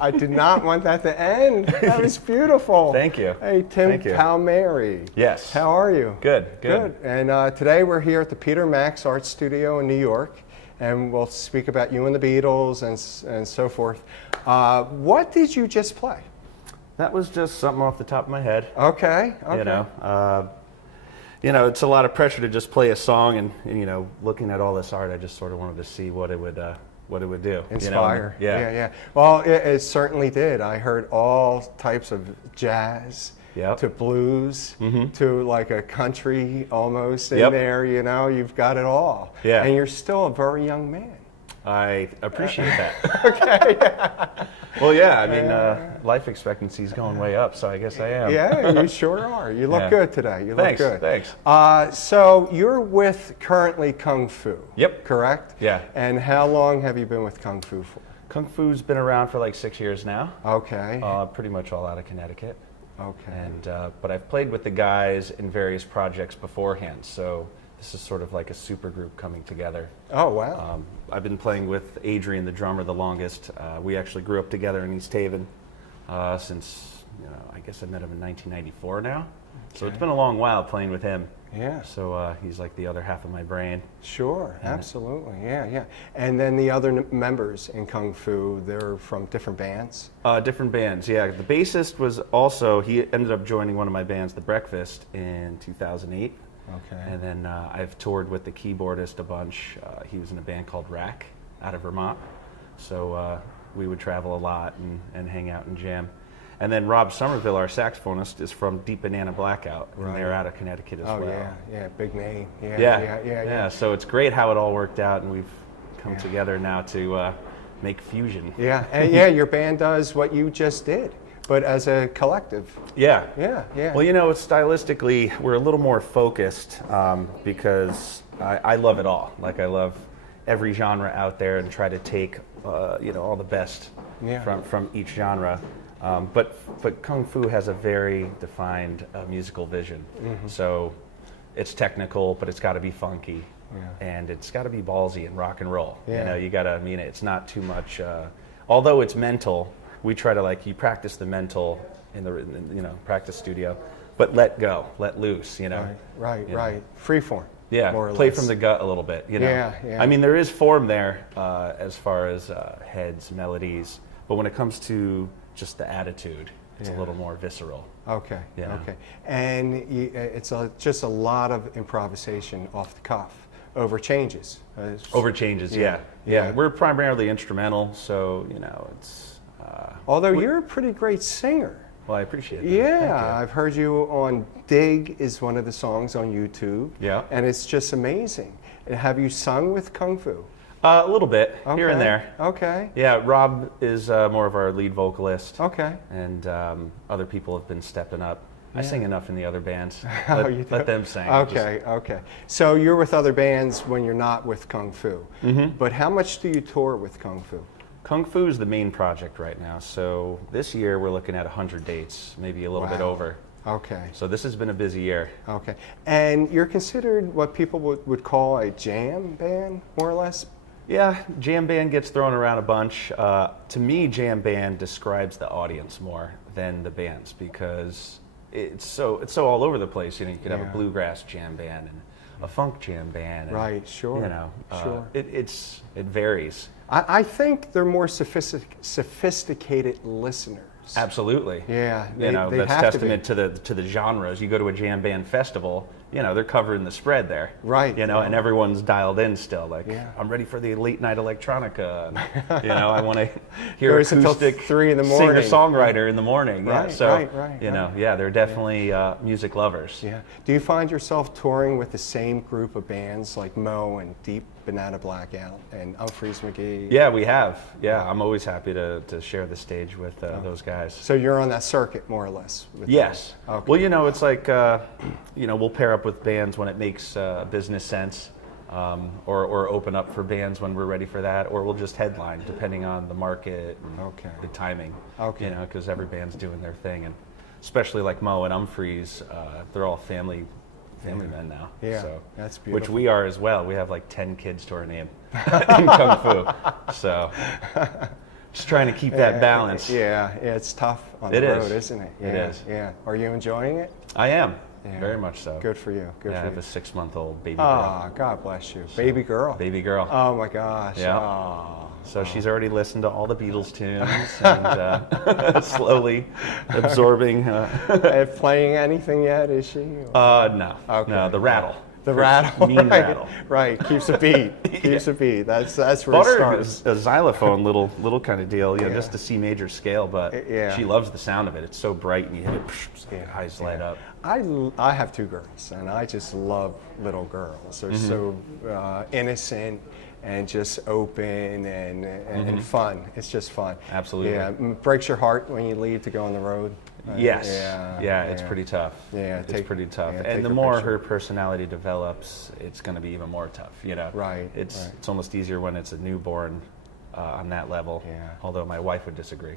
I did not want that to end. That was beautiful. Thank you. Hey, Tim Thank you. Palmieri. Yes. How are you? Good. And today we're here at the Peter Max Art Studio in New York, and we'll speak about you and the Beatles and so forth. What did you just play? That was just something off the top of my head. Okay. It's a lot of pressure to just play a song, and looking at all this art, I just sort of wanted to see what it would do. Inspire. Yeah. Well, it certainly did. I heard all types of jazz to blues to like a country almost in there. You've got it all. Yeah. And you're still a very young man. I appreciate that. Okay. Well, yeah, I mean, life expectancy is going way up, so I guess I am. Yeah, you sure are. You look good today. You look good. Thanks. So you're with currently Kung Fu. Yep. Correct? Yeah. And how long have you been with Kung Fu for? Kung Fu's been around for like 6 years now. Okay. Pretty much all out of Connecticut. Okay. And but I've played with the guys in various projects beforehand, so this is sort of like a super group coming together. Oh, wow. I've been playing with Adrian, the drummer, the longest. We actually grew up together in East Haven since, I guess I met him in 1994 now. Okay. So it's been a long while playing with him. Yeah. So he's like the other half of my brain. Sure, absolutely. Yeah. And then the other members in Kung Fu, they're from different bands? Different bands, yeah. The bassist was also, he ended up joining one of my bands, The Breakfast, in 2008. Okay. And then I've toured with the keyboardist a bunch. He was in a band called Rack out of Vermont. So we would travel a lot and hang out and jam. And then Rob Somerville, our saxophonist, is from Deep Banana Blackout, and they're out of Connecticut as well. Oh, yeah, big name. Yeah. So it's great how it all worked out, and we've come together now to make fusion. Yeah, and your band does what you just did, but as a collective. Yeah. Well, stylistically, we're a little more focused because I love it all. Like, I love every genre out there and try to take, all the best from each genre. But Kung Fu has a very defined musical vision. So it's technical, but it's got to be funky. And it's got to be ballsy and rock and roll. You got to mean it. It's not too much, although it's mental. We try to you practice the mental in the practice studio, but let go, let loose, Right. Free form. Yeah, more or play less. from the gut a little bit, Yeah. I mean, there is form there as far as heads, melodies, but when it comes to just the attitude, it's a little more visceral. Okay. And it's just a lot of improvisation off the cuff over changes. Over changes, yeah. We're primarily instrumental, so it's. Although you're a pretty great singer. Well, I appreciate that. Yeah, I've heard you on Dig is one of the songs on YouTube. Yeah. And it's just amazing. And have you sung with Kung Fu? A little bit, here and there. Okay. Yeah, Rob is more of our lead vocalist. Okay. And other people have been stepping up. I sing enough in the other bands. Let them sing. Okay. So you're with other bands when you're not with Kung Fu. But how much do you tour with Kung Fu? Kung Fu is the main project right now. So this year we're looking at 100 dates, maybe a little bit over. Okay. So this has been a busy year. Okay. And you're considered what people would call a jam band, more or less? Yeah, jam band gets thrown around a bunch. To me, jam band describes the audience more than the bands because it's so all over the place. You could have a bluegrass jam band and a funk jam band. And, right. Sure. Sure. It varies. I think they're more sophisticated listeners groups. Absolutely. Yeah, That's testament to the genres. You go to a jam band festival, they're covering the spread there. Right. And everyone's dialed in still. Like, I'm ready for the late night electronica. And, I want to hear acoustic 3 in the morning. singer-songwriter in the morning. Right, yeah. So, right. they're definitely music lovers. Yeah. Do you find yourself touring with the same group of bands like Mo and Deep Banana Blackout and Humphreys McGee? Yeah, we have. Yeah, I'm always happy to share the stage with those guys. So you're on that circuit more or less? Yes. Okay. Well, it's like, we'll pair up with bands when it makes business sense, or open up for bands when we're ready for that, or we'll just headline depending on the market and the timing. Okay. Because every band's doing their thing, and especially like Mo and Humphreys, they're all family men now. Yeah, so, that's beautiful. Which we are as well. We have like 10 kids to our name in Kung Fu. So just trying to keep that balance. Yeah, it's tough on the road, isn't it? It is. Yeah. Are you enjoying it? I am. Yeah. Very much so. Good for you. Good for I have you. a 6-month-old baby girl. Ah, God bless you. Baby girl? Baby girl. Oh my gosh. Yeah. Oh. So she's already listened to all the Beatles tunes and slowly absorbing. Playing anything yet, is she? No. Okay. No, the rattle. The rattle. Mean right. rattle. Right. Keeps a beat. Keeps a beat. That's where Bought it her starts. a xylophone little kind of deal, just a C major scale, but she loves the sound of it. It's so bright and you hit it, eyes light up. I have 2 girls, and I just love little girls. They're so innocent and just open and fun. It's just fun. Absolutely. Yeah, it breaks your heart when you leave to go on the road. Yes. Yeah, it's pretty tough. Yeah, it's pretty tough. Yeah, and the more her personality develops, it's going to be even more tough. Right. It's almost easier when it's a newborn on that level. Yeah. Although my wife would disagree.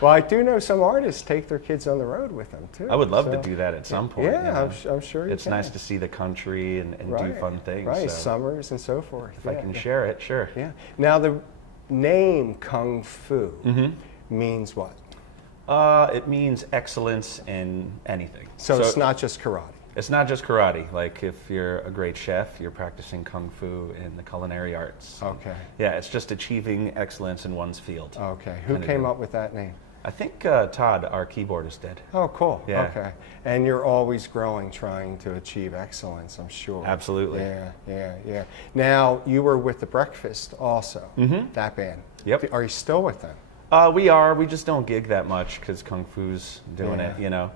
Well, I do know some artists take their kids on the road with them too. I would love to do that at some point. Yeah, I'm sure you it's can. nice to see the country and do fun things. Right, so summers and so forth. if I can share it, sure. Yeah. Now the name Kung Fu means what? It means excellence in anything. So it's not just karate. It's not just karate. Like if you're a great chef, you're practicing kung fu in the culinary arts. Okay. Yeah, it's just achieving excellence in one's field. Okay. Who came up with that name? I think Todd, our keyboardist, did. Oh, cool. Yeah. Okay. And you're always growing, trying to achieve excellence, I'm sure. Absolutely. Yeah. Now, you were with The Breakfast also, that band. Yep. Are you still with them? We are. We just don't gig that much because Kung Fu's doing it,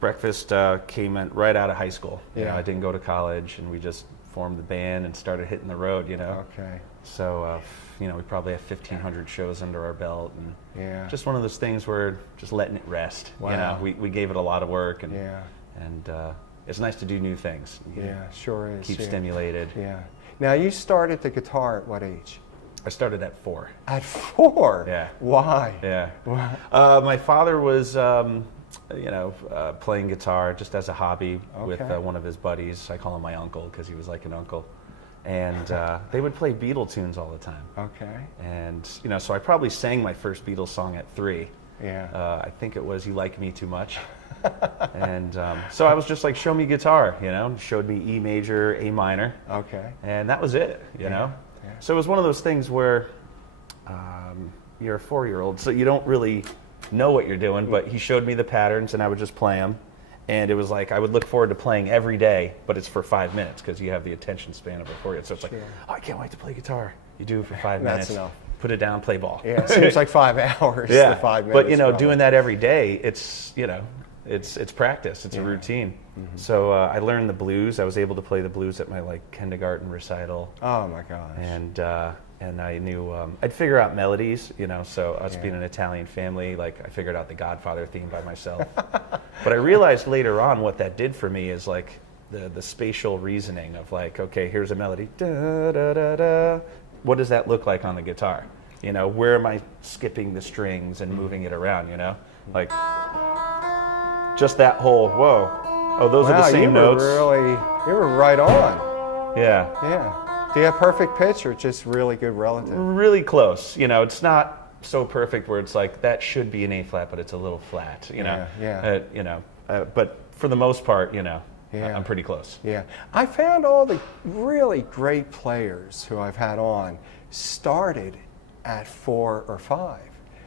Breakfast came in right out of high school. I didn't go to college, and we just formed the band and started hitting the road, Okay. So, we probably have 1,500 shows under our belt, and just one of those things where just letting it rest. Wow. We gave it a lot of work, and Yeah. it's nice to do new things. Yeah, sure is. Keep stimulated. Yeah. Now, you started the guitar at what age? I started at 4. At 4? Yeah. Why? Yeah. Why? My father was, playing guitar just as a hobby with one of his buddies. I call him my uncle because he was like an uncle. And they would play Beatle tunes all the time. Okay. And, so I probably sang my first Beatles song at 3. Yeah. I think it was You Like Me Too Much. And so I was just like, show me guitar, showed me E major, A minor. Okay. And that was it, you know. Yeah. So it was one of those things where you're a 4-year-old, so you don't really know what you're doing, but he showed me the patterns and I would just play them. And it was like, I would look forward to playing every day, but it's for 5 minutes because you have the attention span of a 4-year-old. So it's like, oh, I can't wait to play guitar. You do it for 5 minutes. That's enough. Put it down, play ball. Yeah, it seems like 5 hours. Yeah, the 5 minutes. But doing that every day, it's it's practice. It's a routine. Mm-hmm. So I learned the blues. I was able to play the blues at my kindergarten recital. Oh my gosh. And I knew I'd figure out melodies. So us being an Italian family, I figured out the Godfather theme by myself. But I realized later on what that did for me is the spatial reasoning of okay, here's a melody. Da, da, da, da. What does that look like on the guitar? Where am I skipping the strings and moving it around? Just that whole whoa. Oh, those are the same notes. You were right on. Yeah. Yeah. Do you have perfect pitch or just really good relative? Really close. It's not so perfect where it's that should be an A flat, but it's a little flat. Yeah. But for the most part, Yeah. I'm pretty close. Yeah. I found all the really great players who I've had on started at 4 or 5.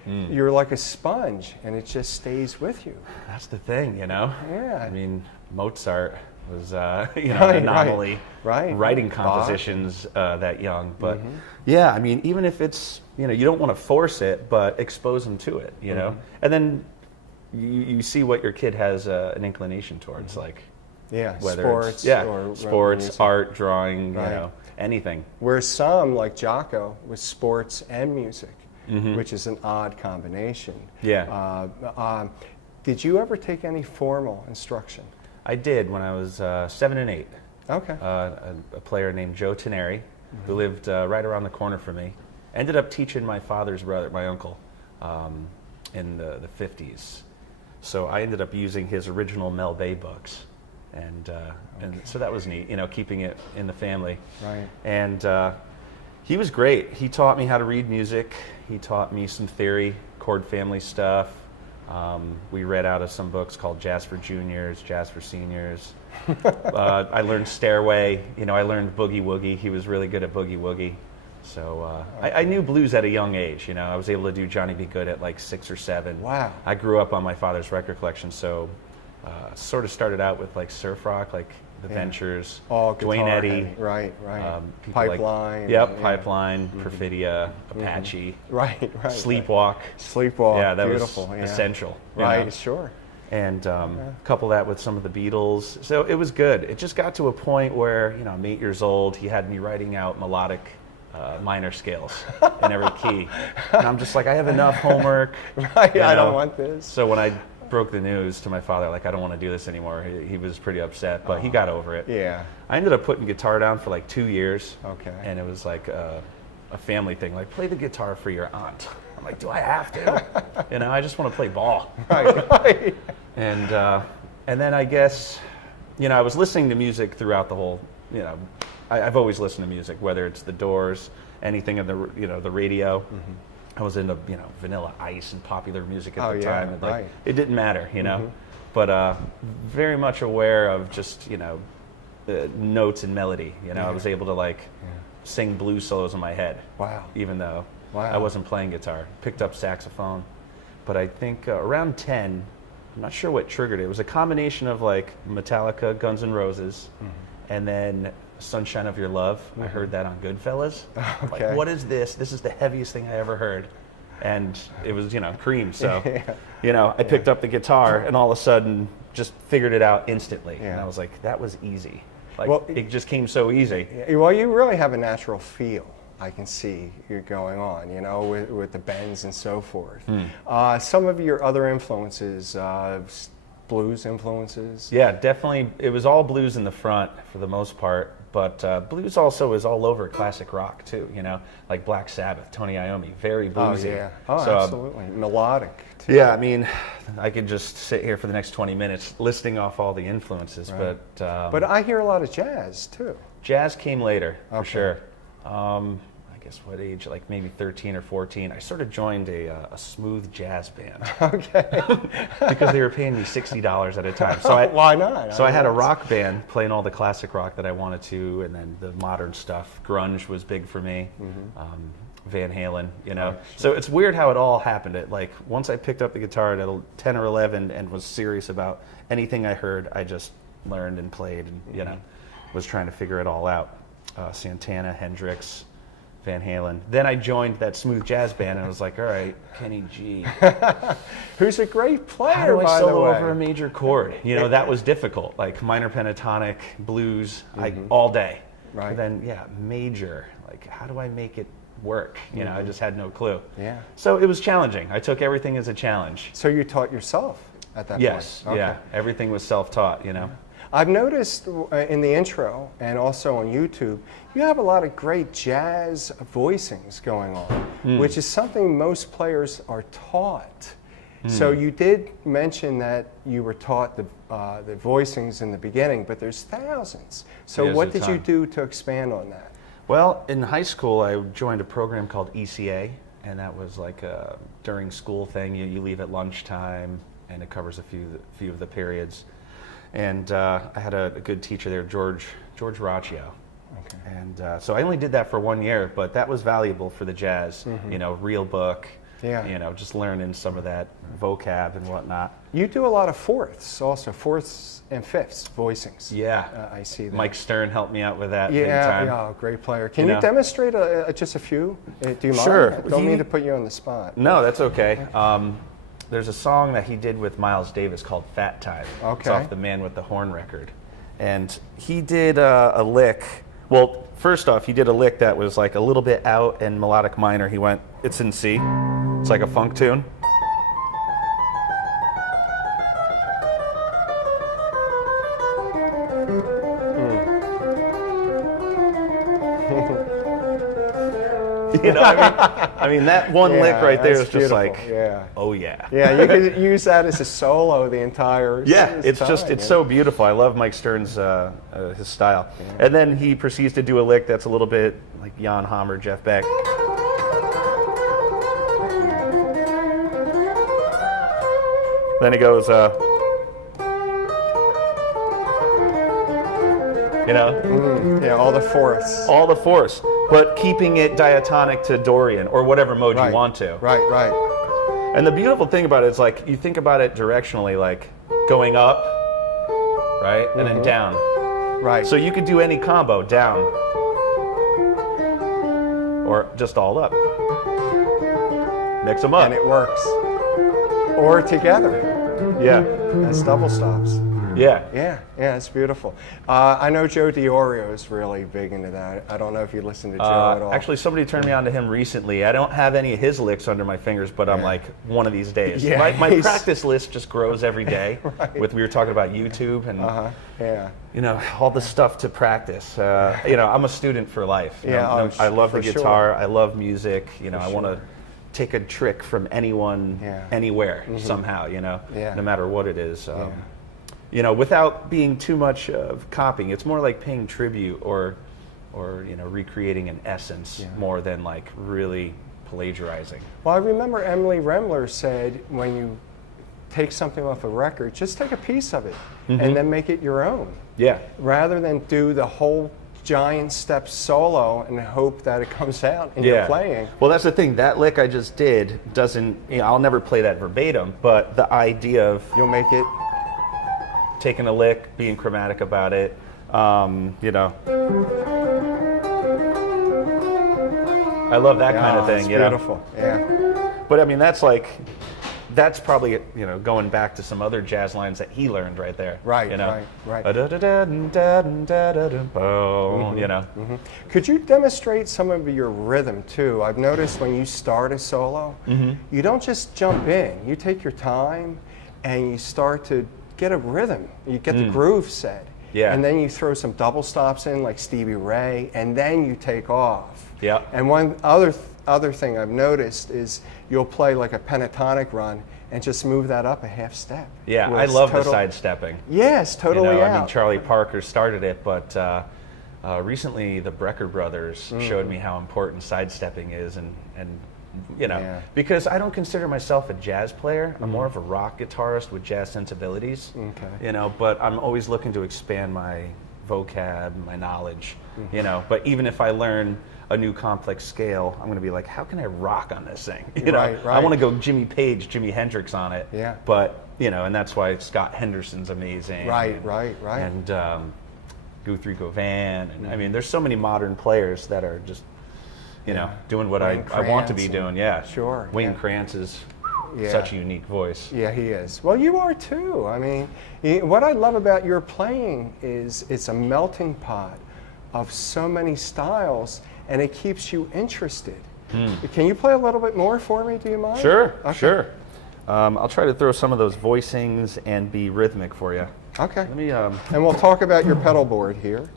you're like a sponge, and it just stays with you. That's the thing, you know? Yeah. I mean, Mozart was, an anomaly. Right. Writing compositions that young. But yeah, I mean, even if it's, you don't want to force it, but expose them to it, you know? And then you see what your kid has an inclination towards, like, whether sports, it's, sports, music. Art, drawing, anything. Whereas some, like Jocko, was sports and music, which is an odd combination. Yeah. Did you ever take any formal instruction? I did when I was 7 and 8. Okay. A player named Joe Teneri, who lived right around the corner from me, ended up teaching my father's brother, my uncle, in the 50s. So I ended up using his original Mel Bay books. And so that was neat, keeping it in the family. Right. And he was great. He taught me how to read music. He taught me some theory, chord family stuff. We read out of some books called Jazz for Juniors, Jazz for Seniors. I learned Stairway. I learned Boogie Woogie. He was really good at Boogie Woogie. So I knew blues at a young age. I was able to do Johnny B. Goode at like 6 or 7. Wow. I grew up on my father's record collection, so sort of started out with like surf rock, like the Ventures, Dwayne Eddy, heavy. Right. Pipeline. Pipeline, Perfidia, Apache. Right. Sleepwalk. Yeah, that beautiful. was essential. Right, sure. And couple that with some of the Beatles. So it was good. It just got to a point where, I'm 8 years old. He had me writing out melodic minor scales in every key. And I'm just like, I have enough homework. Right, I don't want this. So when I broke the news to my father, like, I don't want to do this anymore, he was pretty upset, but he got over it. Yeah. I ended up putting guitar down for like 2 years. Okay. And it was like a family thing, like, play the guitar for your aunt. I'm like, do I have to? I just want to play ball. Right. And then I guess, I was listening to music throughout the whole, I've always listened to music, whether it's the Doors, anything in the the radio. I was into, Vanilla Ice and popular music at the time. And like, it didn't matter, But very much aware of just, notes and melody. I was able to sing blues solos in my head. Wow. Even though I wasn't playing guitar. Picked up saxophone. But I think around 10, I'm not sure what triggered it. It was a combination of like Metallica, Guns N' Roses, and then Sunshine of Your Love. I heard that on Goodfellas. Okay. Like, what is this? This is the heaviest thing I ever heard. And it was, Cream. So, I picked up the guitar and all of a sudden just figured it out instantly. Yeah. And I was like, that was easy. Like, it just came so easy. Well, you really have a natural feel. I can see you're going on, with the bends and so forth. Some of your other influences, blues influences? Yeah, definitely. It was all blues in the front for the most part, but blues also is all over classic rock too, like Black Sabbath, Tony Iommi, very bluesy. Oh, yeah. Oh, so, absolutely. Melodic too. Yeah, I mean, I could just sit here for the next 20 minutes listing off all the influences, right. But I hear a lot of jazz too. Jazz came later, for sure. I guess what age, like maybe 13 or 14, I sort of joined a smooth jazz band. Okay. Because they were paying me $60 at a time. So why not? So I had a rock band playing all the classic rock that I wanted to, and then the modern stuff. Grunge was big for me. Van Halen, So it's weird how it all happened. Once I picked up the guitar at 10 or 11 and was serious about anything I heard, I just learned and played and, was trying to figure it all out. Santana, Hendrix, Van Halen. Then I joined that smooth jazz band and I was like, all right, Kenny G. Who's a great player, how do I by solo the way? over a major chord? That was difficult. Like minor pentatonic, blues, all day. Right. But then, major. Like, how do I make it work? I just had no clue. Yeah. So it was challenging. I took everything as a challenge. So you taught yourself at that point? Yes. Okay. Yeah. Everything was self-taught, I've noticed in the intro and also on YouTube, you have a lot of great jazz voicings going on, which is something most players are taught. So you did mention that you were taught the voicings in the beginning, but there's thousands. So what did you do to expand on that? Well, in high school, I joined a program called ECA, and that was like a during school thing. You leave at lunchtime, and it covers a few of the periods. And I had a good teacher there, George Raccio. Okay. And so I only did that for 1 year, but that was valuable for the jazz. Real book, Yeah. You know, just learning some of that vocab and whatnot. You do a lot of fourths also, fourths and fifths voicings. Yeah. I see that. Mike Stern helped me out with that big Yeah, time. yeah, great player. Can You you know? demonstrate just a few? Do you mind? Sure. Don't mean to put you on the spot. No, that's okay. There's a song that he did with Miles Davis called Fat Time. It's Okay. off the Man with the Horn record. And he did a lick. Well, first off, he did a lick that was like a little bit out and melodic minor. He went, it's in C. It's like a funk tune. You know, I mean that one lick right there that's is just beautiful. like, yeah. oh yeah. Yeah, you could use that as a solo the entire Yeah, time, it's so beautiful. I love Mike Stern's his style. Yeah. And then he proceeds to do a lick that's a little bit like Jan Hammer, Jeff Beck. Then he goes, you know, Yeah, all the fourths. all the force, but keeping it diatonic to Dorian or whatever mode you want to. Right, right. And the beautiful thing about it is like you think about it directionally, like going up, right, and then down. Right. So you could do any combo, down, or just all up. Mix them up. and it works. Or together Yeah, as double stops. yeah. Yeah, it's beautiful. I know Joe DiOrio is really big into that. I don't know if you listen to Joe at all. Actually, somebody turned me on to him recently. I don't have any of his licks under my fingers, but I'm like, one of these days. Yeah, My he's- practice list just grows every day. Right. We were talking about YouTube and Yeah. you know all the stuff to practice. You know, I'm a student for life. You Yeah, know, oh, I love the for sure. guitar. I love music. You know, I want to sure. take a trick from anyone, Yeah. anywhere, somehow. You know, Yeah. no matter what it is. You know, without being too much of copying. It's more like paying tribute or you know, recreating an essence more than like really plagiarizing. Well, I remember Emily Remler said when you take something off a record, just take a piece of it and then make it your own. Yeah. Rather than do the whole giant step solo and hope that it comes out and you're playing. Well, that's the thing. That lick I just did doesn't, you know, I'll never play that verbatim, but the idea of You'll make it. taking a lick, being chromatic about it, you know. I love that kind of thing, It's you know. beautiful. Yeah. But I mean, that's probably, you know, going back to some other jazz lines that he learned right there. Right, you know? right. You know. Could you demonstrate some of your rhythm too? I've noticed when you start a solo, you don't just jump in. You take your time and you start to get a rhythm. You get the groove set. Yeah. And then you throw some double stops in like Stevie Ray, and then you take off. Yeah. And one other thing I've noticed is you'll play like a pentatonic run and just move that up a half step. Yeah, Where I it's love the total- sidestepping. Yes, totally You know, out. I mean, Charlie Parker started it, but recently the Brecker brothers showed me how important sidestepping is, and you know, Yeah. because I don't consider myself a jazz player. I'm more of a rock guitarist with jazz sensibilities. Okay. You know, but I'm always looking to expand my vocab, my knowledge. You know, but even if I learn a new complex scale, I'm going to be like, how can I rock on this thing? You know, Right, I right. want to go Jimmy Page, Jimi Hendrix on it. Yeah. But you know, and that's why Scott Henderson's amazing. Right, and, right. And Guthrie Govan, and I mean, there's so many modern players that are just, you know, doing what I want to be Krantz doing. Yeah, Sure, Wayne yeah. Krantz is Yeah. such a unique voice. Yeah, he is. Well, you are too. I mean, what I love about your playing is it's a melting pot of so many styles, and it keeps you interested. Can you play a little bit more for me? Do you mind? Sure, Okay. sure. I'll try to throw some of those voicings and be rhythmic for you. Okay. Let me. And we'll talk about your pedal board here.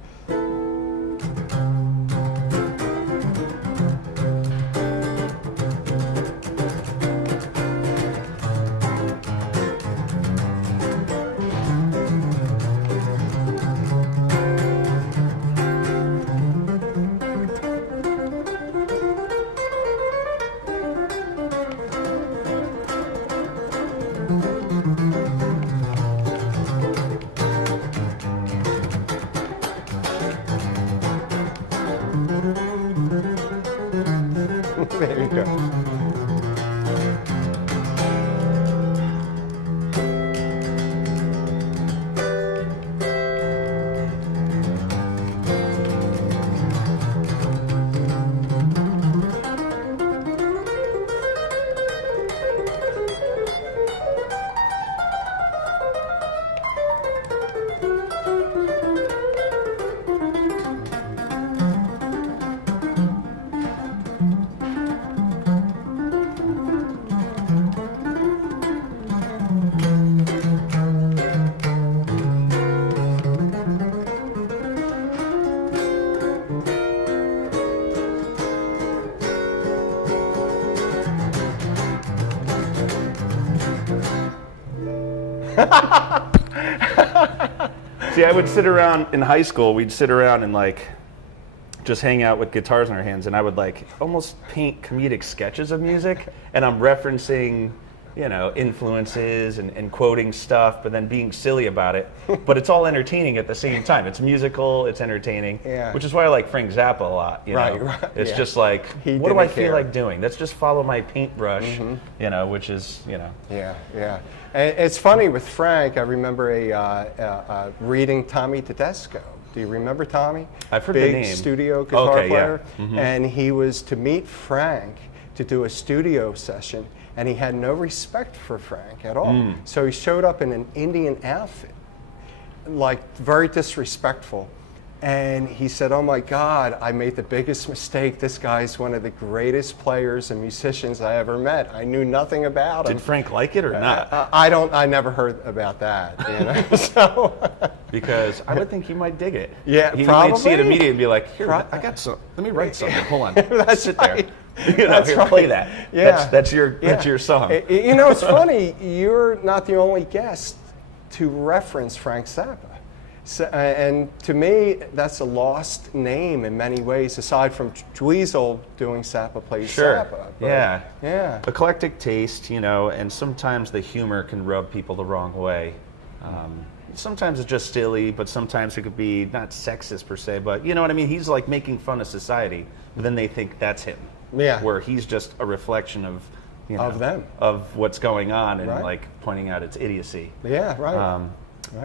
See, I would sit around in high school. We'd sit around and like just hang out with guitars in our hands, and I would like almost paint comedic sketches of music, and I'm referencing, you know, influences and quoting stuff, but then being silly about it. But it's all entertaining at the same time. It's musical, it's entertaining, which is why I like Frank Zappa a lot. You know? Right. It's just like, what do I feel like doing? Let's just follow my paintbrush, you know, which is, you know. Yeah. And it's funny with Frank. I remember reading Tommy Tedesco. Do you remember Tommy? I've heard the name. Big studio guitar player. Yeah. And he was to meet Frank to do a studio session, and he had no respect for Frank at all. So he showed up in an Indian outfit, like very disrespectful. And he said, "Oh my God, I made the biggest mistake. This guy's one of the greatest players and musicians I ever met. I knew nothing about him." Did Frank like it or not? I never heard about that. You know? So. Because I would think he might dig it. Yeah, he probably. might see it immediately and be like, "Here, I got some. Let me write something. Hold on, That's sit right. there. You know, here, play that. Yeah. That's your song." You know, it's funny. You're not the only guest to reference Frank Zappa. So, and to me, that's a lost name in many ways, aside from Dweezil doing Zappa Plays Zappa. But, yeah. Eclectic taste, you know, and sometimes the humor can rub people the wrong way. Sometimes it's just silly, but sometimes it could be not sexist per se, but you know what I mean? He's like making fun of society, but then they think that's him. Yeah. Where he's just a reflection of, you know, of them, of what's going on, and like pointing out its idiocy. Yeah, right.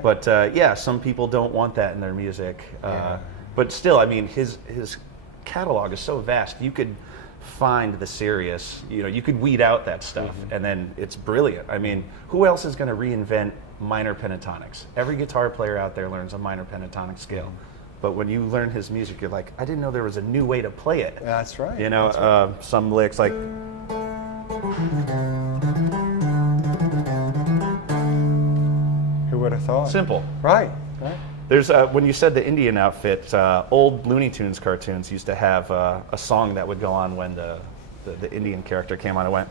But yeah, some people don't want that in their music. But still, I mean, his catalog is so vast. You could find the serious, you know, you could weed out that stuff, and then it's brilliant. I mean, who else is going to reinvent minor pentatonics? Every guitar player out there learns a minor pentatonic scale. But when you learn his music, you're like, I didn't know there was a new way to play it. That's right. You know, some licks like... Who would have thought? Simple. Right. There's when you said the Indian outfit, old Looney Tunes cartoons used to have a song that would go on when the Indian character came on. It went,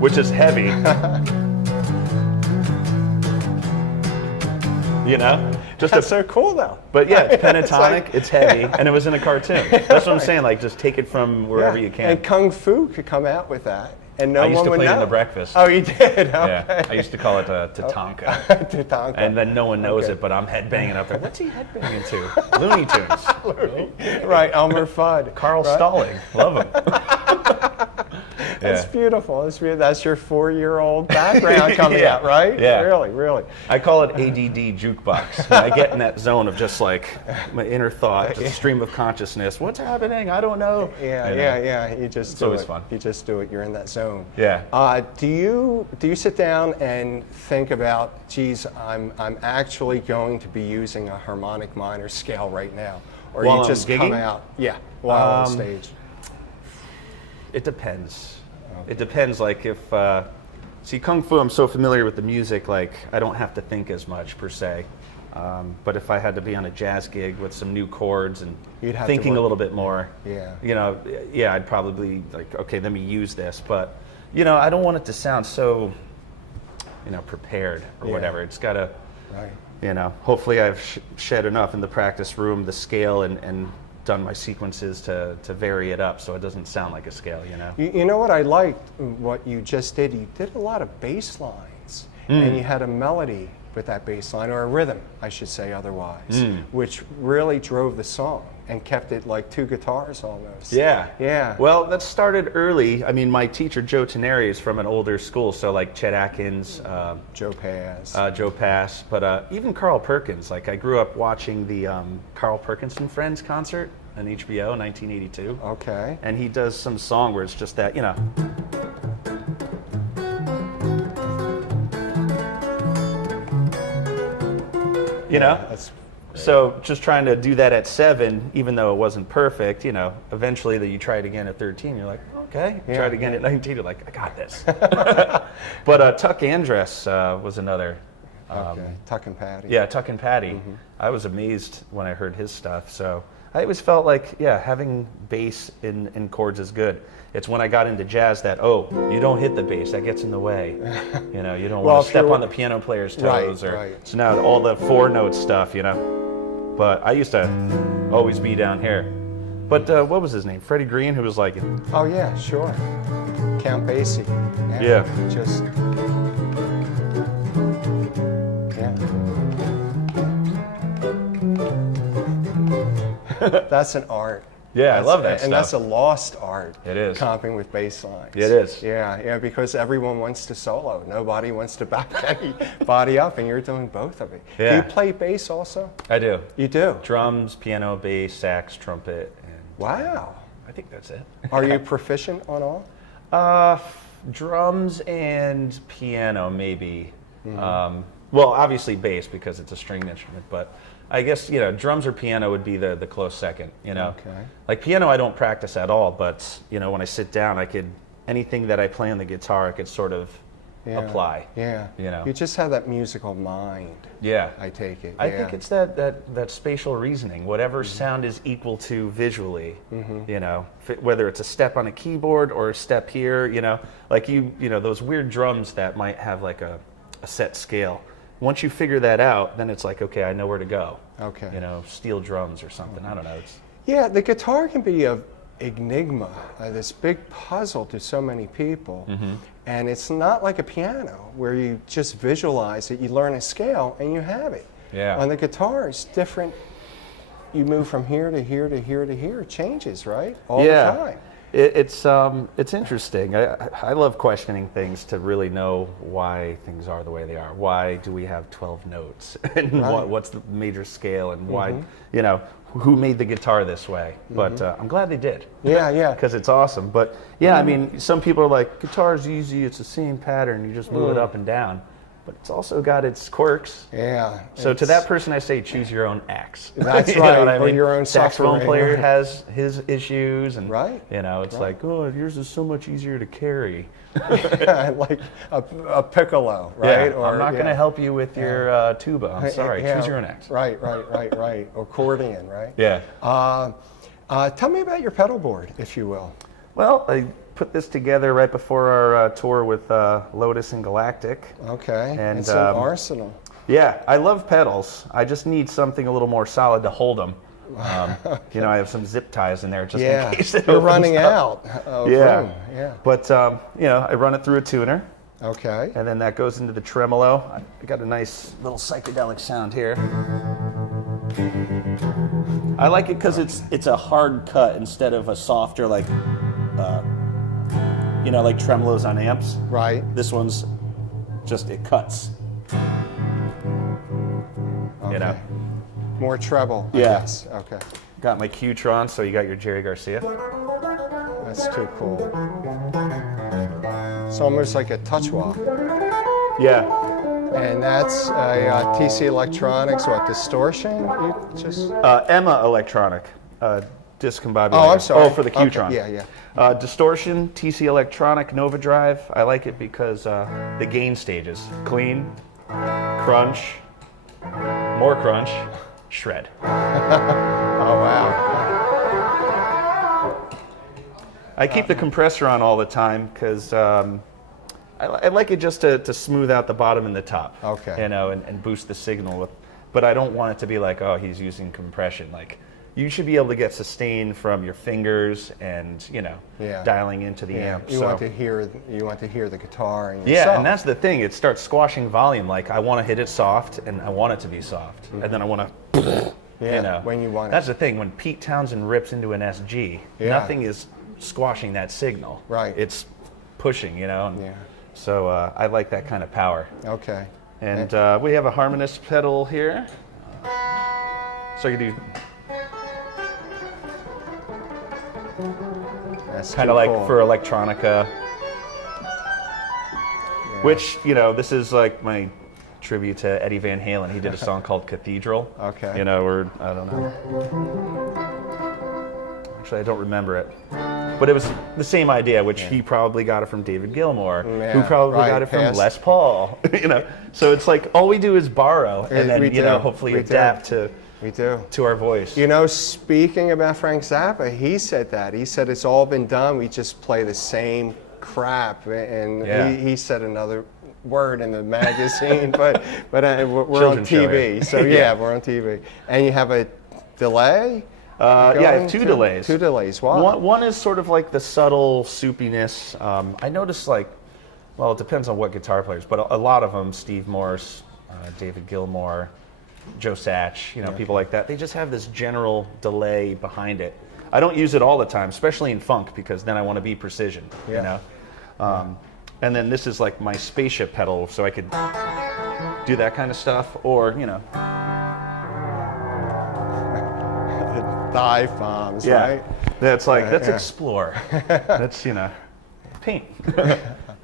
which is heavy. You know, That's so cool though. But yeah, it's pentatonic, it's heavy, and it was in a cartoon. That's what I'm saying. Like, just take it from wherever you can. And Kung Fu could come out with that, and no one would know. I used to play it in the breakfast. Oh, you did? Okay. Yeah, I used to call it Tatanka. Tatanka. And then no one knows it, but I'm headbanging up there. What's he headbanging to? Looney Tunes. Right, Elmer Fudd. Carl Stalling. Love him. That's beautiful. That's your 4-year-old background coming out, right? Yeah. Really. I call it ADD jukebox. When I get in that zone of just like my inner thought, just a stream of consciousness. What's happening? I don't know. Yeah. You just do it. Always fun. You just do it. You're in that zone. Yeah. Do you sit down and think about, geez, I'm actually going to be using a harmonic minor scale right now, or while you just I'm gigging? come out? Yeah. While on stage. It depends. It depends, like if, see, Kung Fu, I'm so familiar with the music, like I don't have to think as much per se. But if I had to be on a jazz gig with some new chords and thinking a little bit more, you know, I'd probably like, okay, let me use this. But, you know, I don't want it to sound so, you know, prepared or whatever. It's got to, you know, hopefully I've shed enough in the practice room, the scale, and done my sequences to vary it up so it doesn't sound like a scale, you know? You know what I liked, what you just did? You did a lot of bass lines, and you had a melody with that bass line, or a rhythm, I should say otherwise, which really drove the song and kept it like two guitars almost. Yeah. Well, that started early. I mean, my teacher, Joe Teneri, is from an older school, so like Chet Atkins, Joe Pass. But even Carl Perkins. Like, I grew up watching the Carl Perkins and Friends concert on HBO in 1982. Okay. And he does some song where it's just that, you know. You know? So just trying to do that at 7, even though it wasn't perfect, you know, eventually that you try it again at 13, you're like, okay. Try it again at 19, you're like, I got this. But Tuck Andress was another. Tuck and Patty. Yeah, Tuck and Patty. I was amazed when I heard his stuff. So I always felt like, yeah, having bass in chords is good. It's when I got into jazz that, you don't hit the bass, that gets in the way. You know, you don't want to step on the piano player's toes. So now all the 4-note stuff, you know. But I used to always be down here. But what was his name? Freddie Green, who was like... Oh, yeah, sure. Count Basie. Yeah. Just... Yeah. That's an art. Yeah, I love that and stuff. that's a lost art. It is. Comping with bass lines. It is. Yeah, because everyone wants to solo. Nobody wants to back anybody up, and you're doing both of it. Yeah. Do you play bass also? I do. You do? Drums, piano, bass, sax, trumpet. And wow. I think that's it. Are you proficient on all? Drums and piano, maybe. Well, obviously bass because it's a stringed instrument, but I guess, you know, drums or piano would be the close second, you know. Okay. Like piano I don't practice at all, but, you know, when I sit down, anything that I play on the guitar, I could sort of apply. Yeah. You know. You just have that musical mind. Yeah. I take it. I think it's that spatial reasoning. Whatever sound is equal to visually, you know, whether it's a step on a keyboard or a step here, you know, like you know, those weird drums that might have like a set scale. Once you figure that out, then it's like, okay, I know where to go. Okay. You know, steel drums or something. I don't know. Yeah, the guitar can be an enigma, this big puzzle to so many people. And it's not like a piano where you just visualize it, you learn a scale, and you have it. Yeah. On the guitar, it's different. You move from here to here to here to here. It changes, right? All the time. It's interesting. I love questioning things to really know why things are the way they are. Why do we have 12 notes? And what's the major scale? And why, you know, who made the guitar this way? But I'm glad they did. Yeah. Because it's awesome. But yeah, I mean, some people are like, guitar's easy, it's the same pattern, you just move it up and down. But it's also got its quirks. Yeah. So to that person, I say choose your own axe. That's you right. Know what I mean? Or your own saxophone suffering. player has his issues, and you know, it's right. like, oh, yours is so much easier to carry. Yeah, like a piccolo, right? Yeah, I'm not going to help you with your tuba. I'm sorry. Choose your own axe. Right. Accordion, right? Yeah. Tell me about your pedal board, if you will. Well, I put this together right before our tour with Lotus and Galactic. Okay. And it's an arsenal. Yeah, I love pedals. I just need something a little more solid to hold them. You know, I have some zip ties in there just in case you're running out. Yeah. Room. Yeah. But you know, I run it through a tuner. Okay. And then that goes into the tremolo. I got a nice little psychedelic sound here. I like it because it's a hard cut instead of a softer, like you know, like tremolos on amps. Right. This one's just, it cuts. Okay. You know. More treble. Yeah. Yes. Okay. Got my Qtron, so you got your Jerry Garcia. That's too cool. It's almost like a touch wah. Yeah. And that's a TC Electronics, what, distortion? You just... Emma Electronic, discombobulator. Oh, I'm sorry. Oh, for the Qtron. Okay. Yeah. Distortion, TC Electronic, Nova Drive. I like it because the gain stages. Clean, crunch, more crunch, shred. Oh, wow. I keep the compressor on all the time because I like it just to smooth out the bottom and the top. Okay. You know, and boost the signal. But I don't want it to be like, oh, he's using compression. Like, you should be able to get sustain from your fingers and, you know, dialing into the amp. You want to hear the guitar and yourself. Yeah, and that's the thing. It starts squashing volume. Like, I want to hit it soft, and I want it to be soft, and then I want to. Yeah, you know, when you want it. That's the thing. When Pete Townsend rips into an SG, nothing is squashing that signal. Right. It's pushing, you know. So I like that kind of power. Okay. And we have a harmonist pedal here. So you do. That's kind of like cool. For electronica. Which, you know, this is like my tribute to Eddie Van Halen. He did a song called Cathedral. Okay. You know, or I don't know. Actually, I don't remember it. But it was the same idea, which he probably got it from David Gilmour, who probably got it from Les Paul. You know, so it's like all we do is borrow, and then hopefully adapt to We do. to our voice. You know, speaking about Frank Zappa, he said that. He said it's all been done. We just play the same crap. And he said another word in the magazine, but we're on Children's show, TV. yeah. So yeah, we're on TV. And you have a delay? Yeah, I have two delays. Two delays. Why? One is sort of like the subtle soupiness. I noticed like, well, it depends on what guitar players, but a lot of them, Steve Morse, David Gilmour, Joe Satch, you know, people like that, they just have this general delay behind it. I don't use it all the time, especially in funk, because then I want to be precision, you know. And then this is like my spaceship pedal, so I could do that kind of stuff, or, you know. Dive bombs, right? That's like, that's explore. That's, you know, paint.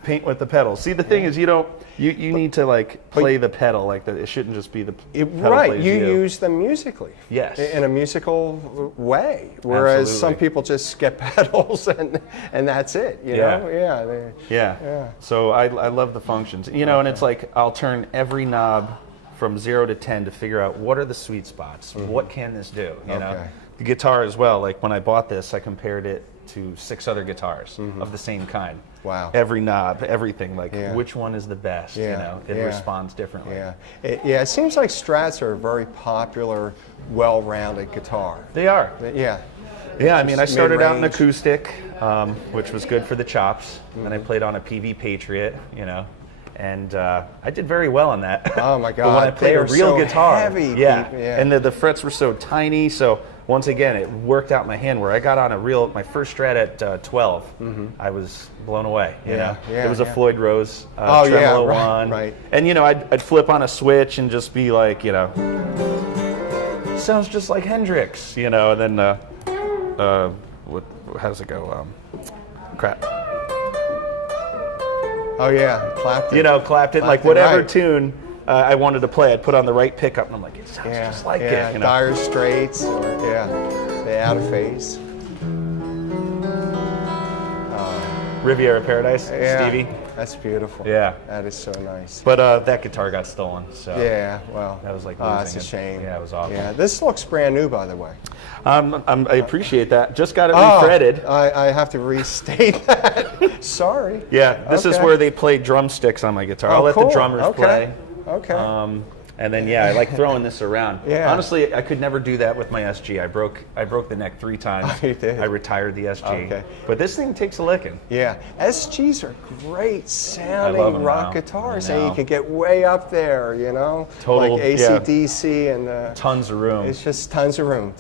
Paint with the pedal. See, the thing is, you need to like play the pedal, like that. It shouldn't just be the pedal right. plays You use them musically. Yes. In a musical way, whereas some people just get pedals and that's it. You know? Yeah. So I love the functions. You know, and it's like I'll turn every knob from 0 to 10 to figure out what are the sweet spots. What can this do? You know, the guitar as well. Like when I bought this, I compared it to 6 other guitars of the same kind. Wow. Every knob, everything, like which one is the best, you know, it responds differently. It seems like Strats are a very popular, well-rounded guitar. They are. Yeah. Yeah, I mean, I started out in acoustic, which was good for the chops, and I played on a PV Patriot, you know, and I did very well on that. Oh my God. But when I played a real guitar, heavy, and the frets were so tiny, so once again, it worked out my hand where I got on my first Strat at 12. I was blown away. You know? It was a Floyd Rose tremolo one. Right. And you know, I'd flip on a switch and just be like, you know, sounds just like Hendrix, you know. And then, how does it go? Crap. Oh yeah, Clapton. You know, Clapton, like whatever tune I wanted to play, I'd put on the right pickup, and I'm like, it sounds just like it. You know? Dire Straits, or the Out of Phase. Riviera Paradise, Stevie. That's beautiful. Yeah. That is so nice. But that guitar got stolen, so. Yeah, well. That was like that's a losing shame. Yeah, it was awful. Yeah, this looks brand new, by the way. I appreciate that. Just got it refretted. I have to restate that. Sorry. Yeah, this is where they play drumsticks on my guitar. I'll let the drummers play. Okay. And then I like throwing this around. Yeah. Honestly, I could never do that with my SG. I broke the neck 3 times. Oh, you did? I retired the SG. Okay. But this thing takes a licking. Yeah. SGs are great sounding rock now. guitars, and you can get way up there, you know? Total, like AC/DC and tons of room. It's just tons of room,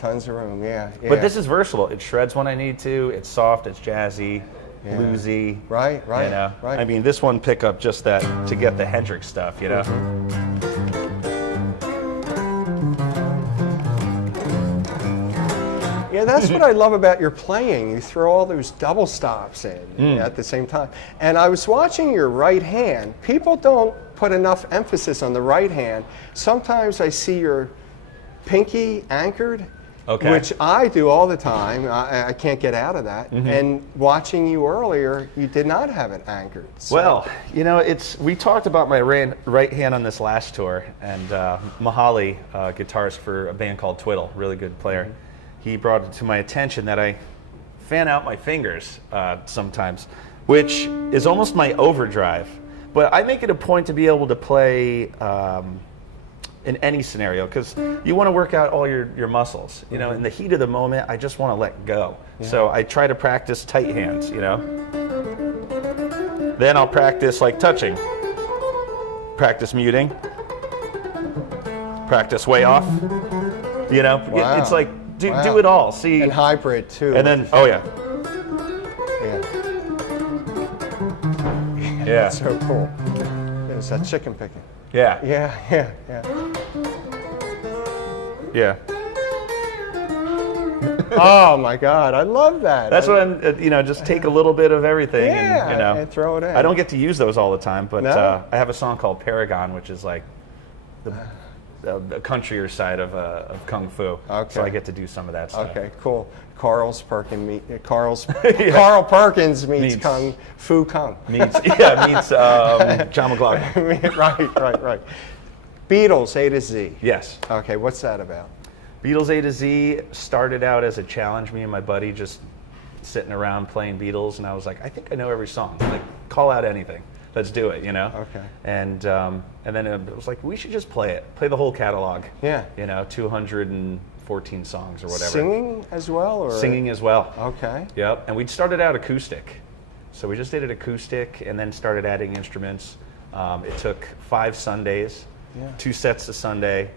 yeah. But this is versatile. It shreds when I need to. It's soft, it's jazzy, bluesy. Right. You know? I mean, this one pickup just that to get the Hendrix stuff, you know? Yeah, that's what I love about your playing. You throw all those double stops in at the same time. And I was watching your right hand. People don't put enough emphasis on the right hand. Sometimes I see your pinky anchored, which I do all the time. I can't get out of that. And watching you earlier, you did not have it anchored. So. Well, you know, we talked about my right hand on this last tour, and Mahali, guitarist for a band called Twiddle, really good player. He brought it to my attention that I fan out my fingers sometimes, which is almost my overdrive. But I make it a point to be able to play in any scenario, because you want to work out all your muscles. You know, in the heat of the moment, I just want to let go. So I try to practice tight hands, you know. Then I'll practice like touching, practice muting, practice way off. You know, it's like, do it all. See, and hybrid too. And then, That's so cool. It's that chicken picking. Yeah. Oh my God, I love that. That's what I'm, you know, just take a little bit of everything and, you know. And throw it in. I don't get to use those all the time, but I have a song called Paragon, which is like the countryer side of Kung Fu. Okay. So I get to do some of that stuff. Okay, cool. Carl Perkins meets Kung Fu Kung. Meets John McLaughlin. Right. Beatles, A to Z. Yes. Okay, what's that about? Beatles A to Z started out as a challenge. Me and my buddy just sitting around playing Beatles, and I was like, I think I know every song. Like, call out anything. Let's do it, you know? Okay. And then it was like, we should just play the whole catalog. Yeah. 214 songs or whatever. Singing as well? Or? Singing as well. Okay. Yep. And we'd started out acoustic. So we just did it acoustic and then started adding instruments. It took 5 Sundays, 2 sets a Sunday,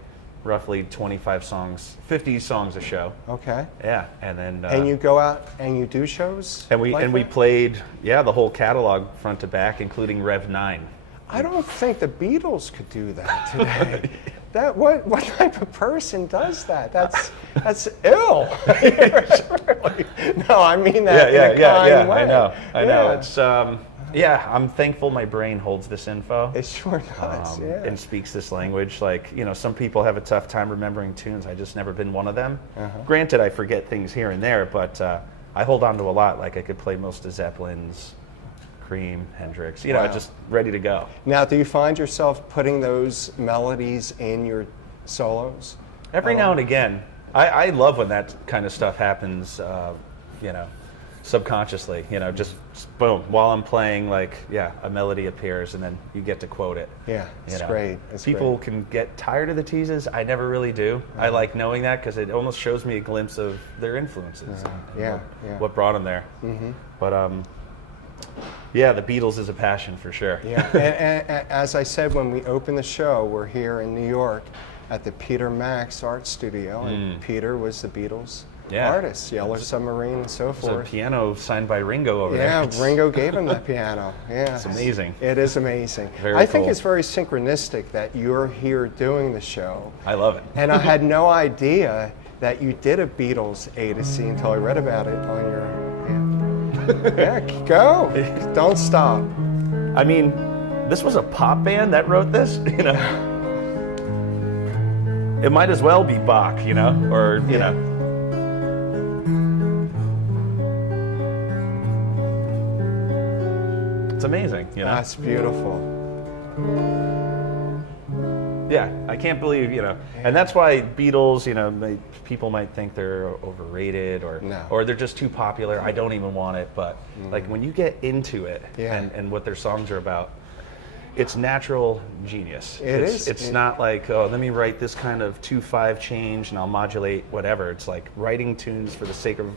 roughly 25 songs, 50 songs a show. Okay. Yeah, and then and you go out and you do shows? And we like we that? played the whole catalog front to back, including Rev 9. I don't think the Beatles could do that today. What type of person does that? That's ill. No, I mean that in a kind way. I know. It's I'm thankful my brain holds this info. It sure does. And speaks this language. Like, some people have a tough time remembering tunes. I just never been one of them. Granted, I forget things here and there, but I hold on to a lot. Like, I could play most of Zeppelin's, Cream, Hendrix, just ready to go. Now, do you find yourself putting those melodies in your solos? Every now and again. I love when that kind of stuff happens, subconsciously, just boom, while I'm playing, like, a melody appears and then you get to quote it. Yeah, it's great. People can get tired of the teases. I never really do. I like knowing that because it almost shows me a glimpse of their influences. What brought them there. But the Beatles is a passion for sure. Yeah, and as I said when we opened the show, we're here in New York at the Peter Max Art Studio, and Peter was the Beatles artist, Yellow Submarine and so forth. There's a piano signed by Ringo over there. Yeah, Ringo gave him the piano. Yeah, it's amazing. It is amazing. I think it's very synchronistic that you're here doing the show. I love it. And I had no idea that you did a Beatles A to C until I read about it on your. Yeah, go. Don't stop. I mean, this was a pop band that wrote this, It might as well be Bach, or, It's amazing, That's beautiful. Yeah, I can't believe, and that's why Beatles, people might think they're overrated or they're just too popular. I don't even want it, but like when you get into it and what their songs are about, it's natural genius. It's not like, let me write this kind of 2/5 change and I'll modulate whatever. It's like writing tunes for the sake of,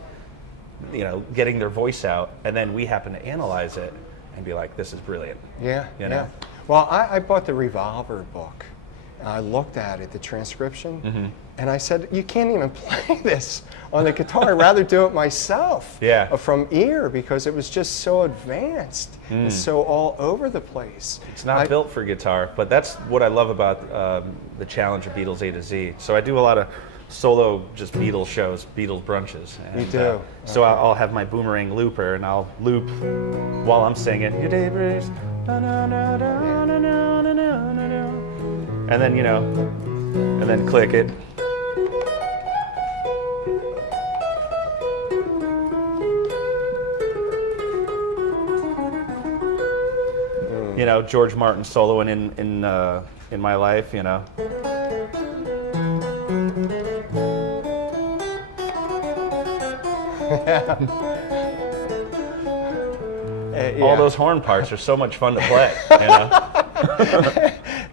getting their voice out, and then we happen to analyze it and be like, this is brilliant. Yeah. Well, I bought the Revolver book. I looked at it, the transcription, and I said, you can't even play this on the guitar. I'd rather do it myself from ear because it was just so advanced and so all over the place. It's not built for guitar, but that's what I love about the challenge of Beatles A to Z. So I do a lot of solo just Beatles shows, Beatles brunches. And, you do? So I'll have my boomerang looper and I'll loop while I'm singing. Your day breeze. And then, and then click it. George Martin soloing in my life, All those horn parts are so much fun to play,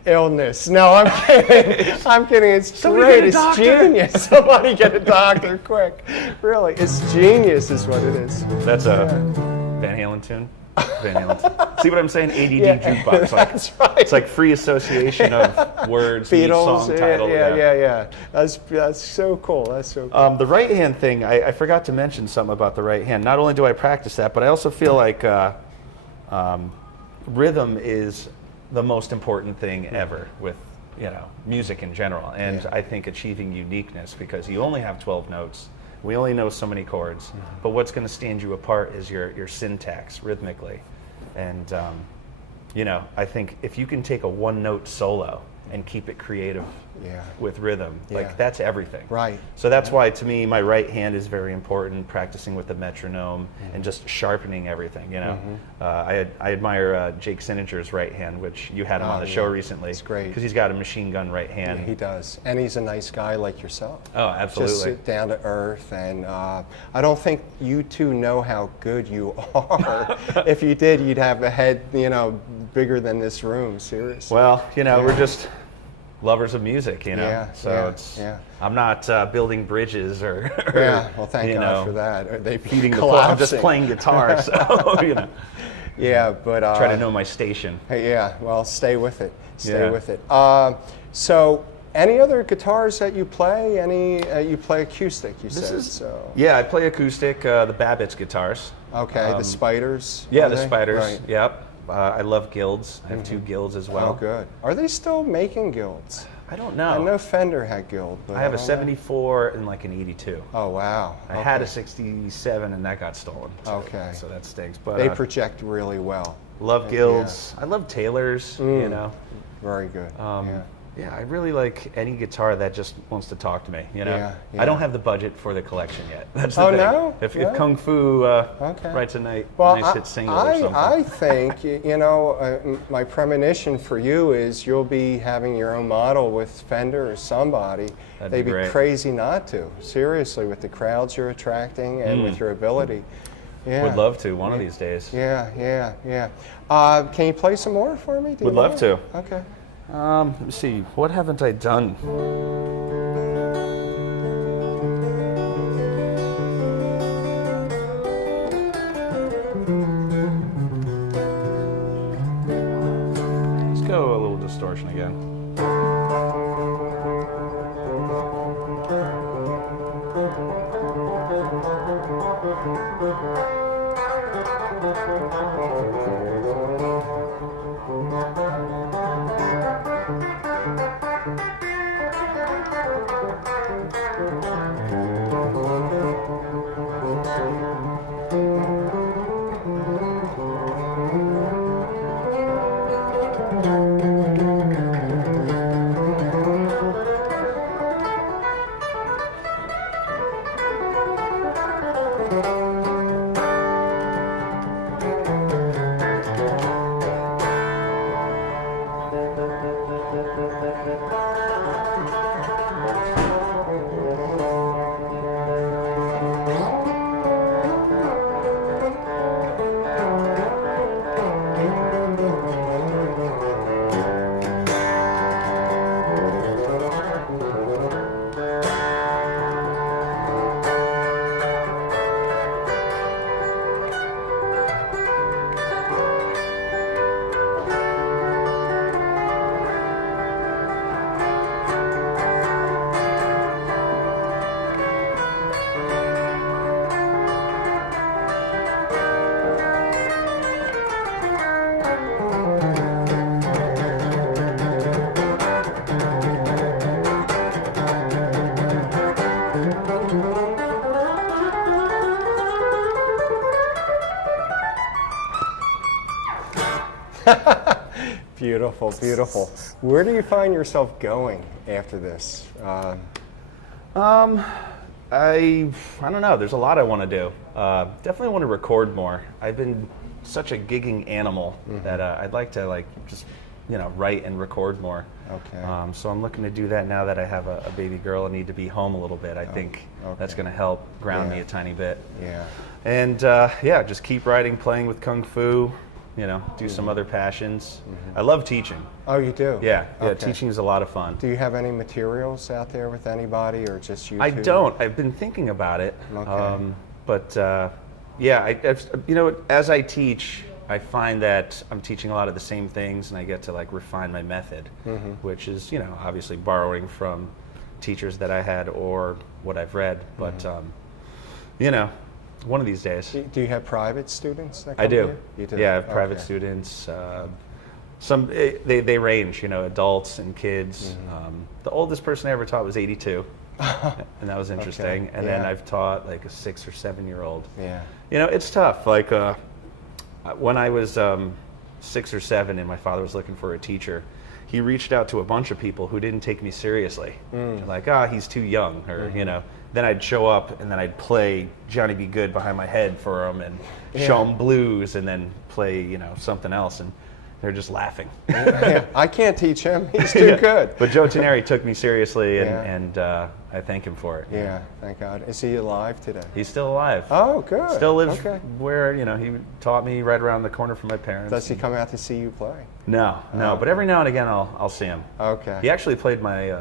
Illness. No, I'm kidding. I'm kidding. It's great. It's genius. Somebody get a doctor quick. Really, it's genius is what it is. That's a Van Halen tune. Van Halen. See what I'm saying? ADD jukebox. Like, that's right. It's like free association of words, Beatles, song title. Yeah. That's so cool. That's so cool. The right hand thing, I forgot to mention something about the right hand. Not only do I practice that, but I also feel like rhythm is the most important thing ever with music in general. And I think achieving uniqueness, because you only have 12 notes. We only know so many chords, but what's going to stand you apart is your syntax rhythmically. And, I think if you can take a one-note solo and keep it creative Yeah. with rhythm. Yeah. Like that's everything. Right. So that's why to me my right hand is very important, practicing with the metronome and just sharpening everything, you know. I admire Jake Sininger's right hand, which you had him on the show recently. It's great. Because he's got a machine gun right hand. Yeah, he does. And he's a nice guy like yourself. Oh, absolutely. Just down to earth. And I don't think you two know how good you are. If you did, you'd have a head, you know, bigger than this room, seriously. Well, you know, we're just lovers of music, you know. Yeah, so yeah, it's yeah. I'm not building bridges or yeah, well, thank you God know, for that. Are they feeding the collapsing? I'm just playing guitar, so you know. Yeah, but Try to know my station. yeah, well, stay with it. Stay Yeah. with it. So, any other guitars that you play? You play acoustic? You said so. Yeah, I play acoustic. The Babbitt's guitars. Okay, the Spiders. Yeah, are the they? Spiders. Right. Yep. I love Guilds. I have 2 Guilds as well. Oh, good. Are they still making Guilds? I don't I know. know Fender had Guild, but I have a don't know. 74 and like an 82. Oh wow. I had a 67 and that got stolen. So, Okay. So that stinks. But They project really well. love Guilds. I love Taylors. You know. Very good. Yeah. Yeah, I really like any guitar that just wants to talk to me. You know, Yeah, yeah. I don't have the budget for the collection yet. That's the Oh, thing. no? If Yeah. Kung Fu Okay. writes a nice Well, hit single or something. I think, you know, my premonition for you is you'll be having your own model with Fender or somebody. That'd They'd be be great. crazy not to. Seriously, with the crowds you're attracting and with your ability. Yeah. Would love to one of these days. Yeah. Can you play some more for me? Do you Would love mind? to. Okay. Let me see. What haven't I done? Let's go a little distortion again. Beautiful, beautiful. Where do you find yourself going after this? I don't know. There's a lot I want to do. Definitely want to record more. I've been such a gigging animal that I'd like to just write and record more. Okay. So I'm looking to do that now that I have a baby girl and need to be home a little bit. I think that's going to help ground me a tiny bit. Yeah. And just keep writing, playing with Kung Fu. Do some other passions. I love teaching. Oh, you do? Yeah, Okay. teaching is a lot of fun. Do you have any materials out there with anybody, or just you? I don't. I've been thinking about it. Okay. As I teach, I find that I'm teaching a lot of the same things, and I get to refine my method, which is obviously borrowing from teachers that I had or what I've read. But one of these days. Do you have private students that come I do. here? You do. Yeah, I have private Okay. students. Some they range, adults and kids. The oldest person I ever taught was 82, and that was interesting. Okay, And then yeah. I've taught a 6 or 7 year old. Yeah. It's tough. When I was 6 or 7 and my father was looking for a teacher, he reached out to a bunch of people who didn't take me seriously. Like, he's too young, or, you know. Then I'd show up and then I'd play Johnny Be Good behind my head for them and show them blues and then play, you know, something else. And they're just laughing. I can't teach him. He's too good. But Joe Teneri took me seriously, and I thank him for it. Yeah, thank God. Is he alive today? He's still alive. Oh, good. Still lives where, you know, he taught me right around the corner from my parents. Does he come out to see you play? No, but every now and again I'll see him. Okay. He actually played my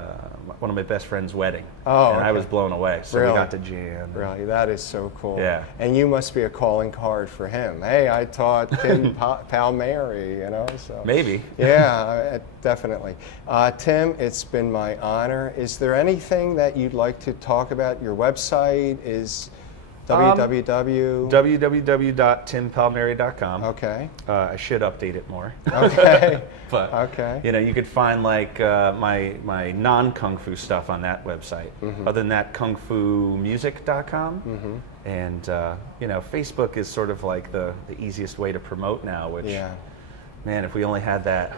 one of my best friend's wedding. Oh, and I was blown away. So really? We got to jam. Really, that is so cool. Yeah. And you must be a calling card for him. Hey, I taught Tim Palmieri, you know. So. Maybe. Yeah, definitely. Tim, it's been my honor. Is there anything that you'd like to talk about? Your website is www.timpalmieri.com. Okay. I should update it more. Okay. But okay. You know, you could find like my non-kung fu stuff on that website. Other than that, kungfumusic.com. And you know, Facebook is sort of like the easiest way to promote now. Which, man, if we only had that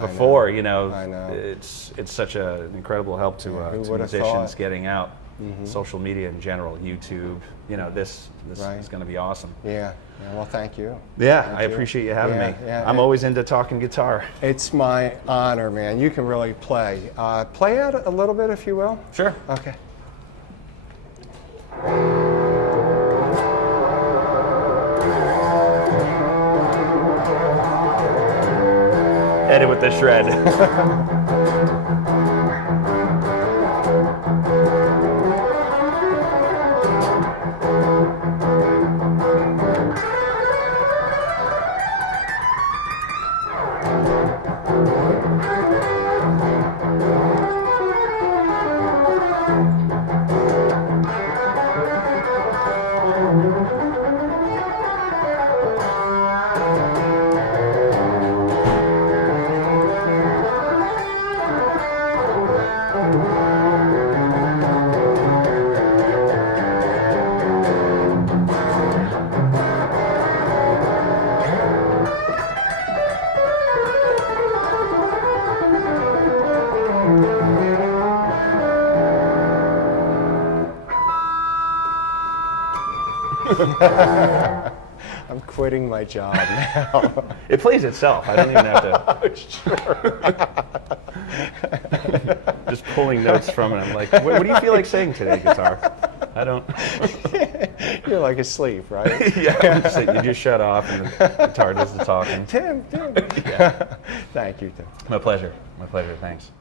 before, you know, it's such an incredible help to musicians getting out. Social media in general, YouTube, you know, this is going to be awesome. Yeah. Well, thank you. Yeah, I appreciate you having me. Yeah, I'm always into talking guitar. It's my honor, man. You can really play. Play out a little bit, if you will. Sure. Okay. Edit with the shred. I'm quitting my job now. It plays itself. I don't even have to. Just pulling notes from it. I'm like, what do you feel like saying today, guitar? I don't. You're like asleep, right? Yeah. You just shut off and the guitar does the talking. Tim. Thank you, Tim. My pleasure. Thanks.